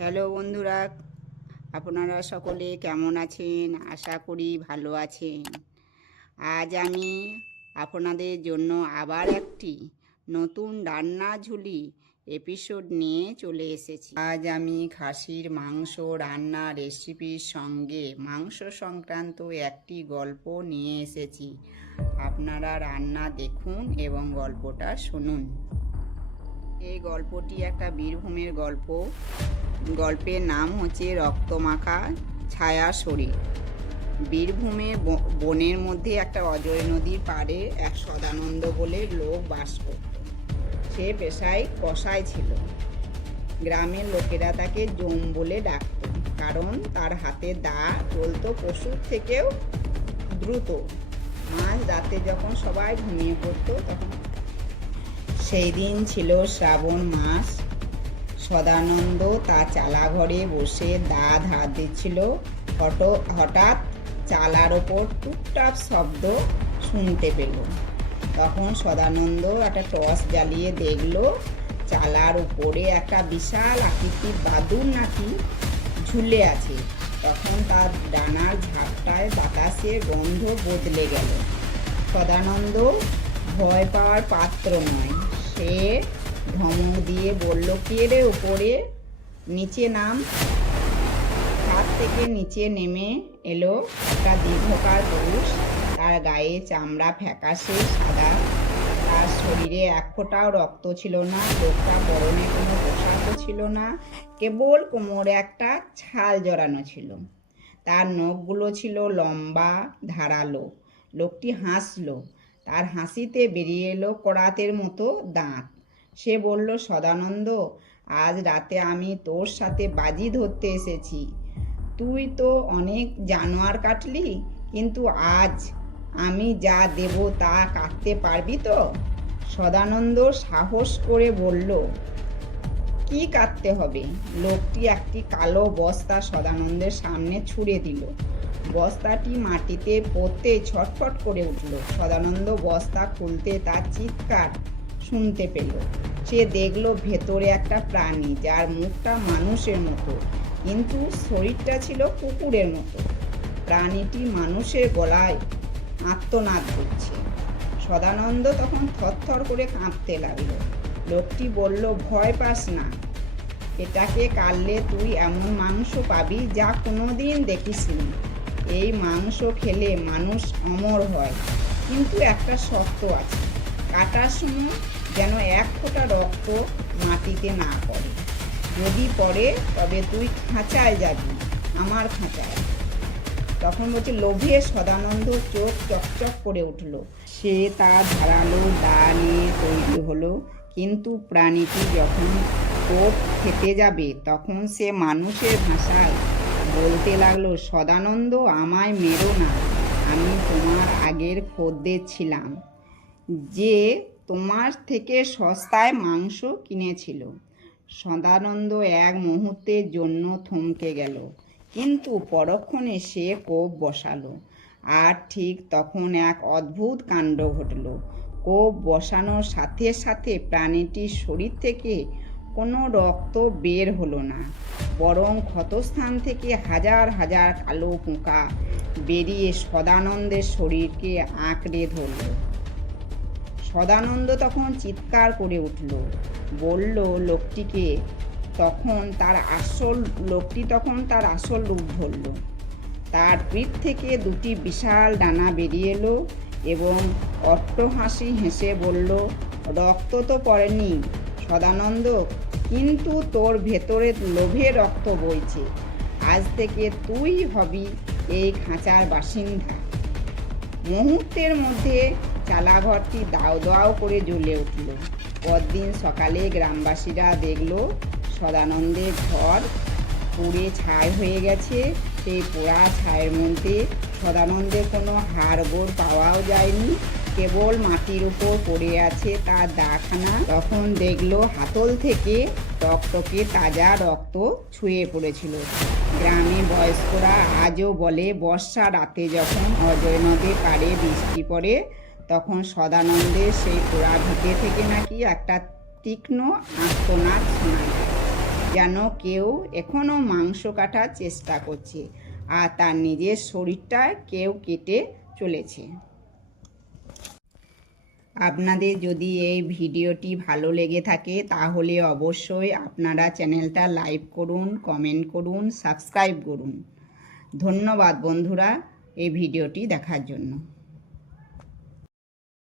Hello বন্ধুরা, আপনারা সকলে কেমন আছেন? আশা করি ভালো আছেন। আজ আমি আপনাদের জন্য আবার একটি নতুন রান্না ঝুলি এপিসোড নিয়ে চলে এসেছি। আজ আমি খাসির মাংস রান্না রেসিপির সঙ্গে মাংস সংক্রান্ত একটি গল্প নিয়ে এসেছি। আপনারা রান্না দেখুন এবং গল্পটা শুনুন। এই গল্পটি একটা বীরভূমের গল্প। গল্পের নাম হচ্ছে রক্তমাখা ছায়া শরীর। বীরভূমে বনের মধ্যে একটা অজয় নদীর পাড়ে এক সদানন্দ বলে লোক বাস করত। সে পেশায় কসাই ছিল। গ্রামের লোকেরা তাকে জম বলে ডাকত, কারণ তার হাতে দা চলতো পশুর থেকেও দ্রুত। মাঝ রাতে যখন সবাই ঘুমিয়ে পড়তো তখন সেই দিন ছিল শ্রাবণ মাস। সদানন্দ তার চালাঘরে বসে দা ধার দিচ্ছিল। হঠাৎ চালার ওপর টুকটাক শব্দ শুনতে পেল। তখন সদানন্দ একটা টর্চ জ্বালিয়ে দেখলো চালার উপরে একটা বিশাল আকৃতির বাদুড় নাকি ঝুলে আছে। তখন তার ডানার ঝাপটায় বাতাসে গন্ধ বদলে গেল। সদানন্দ ভয় পাওয়ার পাত্র নয়। সে ধমক দিয়ে বলল, কে রে উপরে, নিচে নাম। ছাদ থেকে নিচে নেমে এলো একটা দীর্ঘকায় পুরুষ। তার গায়ে চামড়া ফ্যাকাশে সাদা, তার শরীরে এক ফোঁটাও রক্ত ছিল না। লোকটা পরনে কোনো পোশাকও ছিল না, কেবল কোমরে একটা ছাল জড়ানো ছিল। তার নখগুলো ছিল লম্বা ধারালো। লোকটি হাসলো। তার হাসিতে বেরিয়ে এলো করাতের মতো দাঁত। সে বলল, সদানন্দ, আজ রাতে আমি তোর সাথে বাজি ধরতে এসেছি। তুই তো অনেক জানোয়ার কাটলি, কিন্তু আজ আমি যা দেব তা কাটতে পারবি তো? সদানন্দ সাহস করে বলল, কি কাটতে হবে? লোকটি একটি কালো বস্তা সদানন্দের সামনে ছুঁড়ে দিল। বস্তাটি মাটিতে পড়তে ছটফট করে উঠল। সদানন্দ বস্তা খুলতে তার চিৎকার শুনতে পেল। সে দেখলো ভেতরে একটা প্রাণী, যার মুখটা মানুষের মতো, কিন্তু শরীরটা ছিল কুকুরের মতো। প্রাণীটি মানুষের গলায় আর্তনাদ করছে। সদানন্দ তখন থরথর করে কাঁপতে লাগলো। লোকটি বলল, ভয় পাস না, এটাকে কাটলে তুই এমন মাংস পাবি যা কোনোদিন দেখিসনি। এই মাংস খেলে মানুষ অমর হয়, কিন্তু একটা শর্ত আছে, কাটার সময় যেন এক ফোঁটা রক্ত মাটিতে না পড়ে। যদি পড়ে তবে তুই খাঁচায় যাবি, আমার খাঁচায়। তখন বলছে, লোভে সদানন্দ চোখ চকচক করে উঠল। সে তার ধারালো দা নিয়ে তৈরি হলো, কিন্তু প্রাণীটি যখন টোপ খেতে যাবে তখন সে মানুষের ভাষায় বলতে লাগলো, সদানন্দ, আমায় মেরো না, আমি তোমার আগের খদ্দের ছিলাম, যে তোমার থেকে সস্তায় মাংস কিনেছিল। সদানন্দ এক মুহূর্তের জন্য থমকে গেল, কিন্তু পরক্ষণে সে কোপ বসালো। আর ঠিক তখন এক অদ্ভুত কাণ্ড ঘটল। কোপ বসানোর সাথে সাথে প্রাণীটির শরীর থেকে কোনো রক্ত বের হলো না, বরং ক্ষতস্থান থেকে হাজার হাজার কালো পোকা বেরিয়ে সদানন্দের শরীরকে আঁকড়ে ধরল। সদানন্দ তখন চিৎকার করে উঠল, বলল লোকটি তখন তার আসল রূপ ধরল। তার পিঠ থেকে দুটি বিশাল ডানা বেরিয়ে এলো এবং অট্টহাসি হেসে বলল, রক্ত তো পড়েনি সদানন্দ, কিন্তু তোর ভেতরে লোভে রক্ত বইছে। আজ থেকে তুই হবি এই খাঁচার বাসিন্দা। মুহূর্তের মধ্যে চালাঘরটি দাউ দাউ করে জ্বলে উঠল। পরদিন সকালে গ্রামবাসীরা দেখল সদানন্দের ঘর পুড়ে ছাই হয়ে গেছে। সেই পোড়া ছায়ের মধ্যে সদানন্দের কোনো হাড়গোড় পাওয়াও যায়নি, কেবল মাটির উপর পড়ে আছে তার দাখানা। তখন দেখলো হাতল থেকে টকটকে তাজা রক্ত ছুঁয়ে পড়েছিল। গ্রামে বয়স্করা আজও বলে, বর্ষা রাতে যখন অজয় নদীর পাড়ে বৃষ্টি পড়ে তখন সদানন্দের সেই পোড়া ভিটে থেকে নাকি একটা তীক্ষ্ণ আর্তনাদ শোনা যায়। যেন কেউ এখনও মাংস কাটার চেষ্টা করছে আর তার নিজের শরীরটা কেউ কেটে চলেছে। আপনাদের যদি এই ভিডিওটি ভালো লেগে থাকে তাহলে অবশ্যই আপনারা চ্যানেলটা লাইক করুন, কমেন্ট করুন, সাবস্ক্রাইব করুন। ধন্যবাদ বন্ধুরা এই ভিডিওটি দেখার জন্য।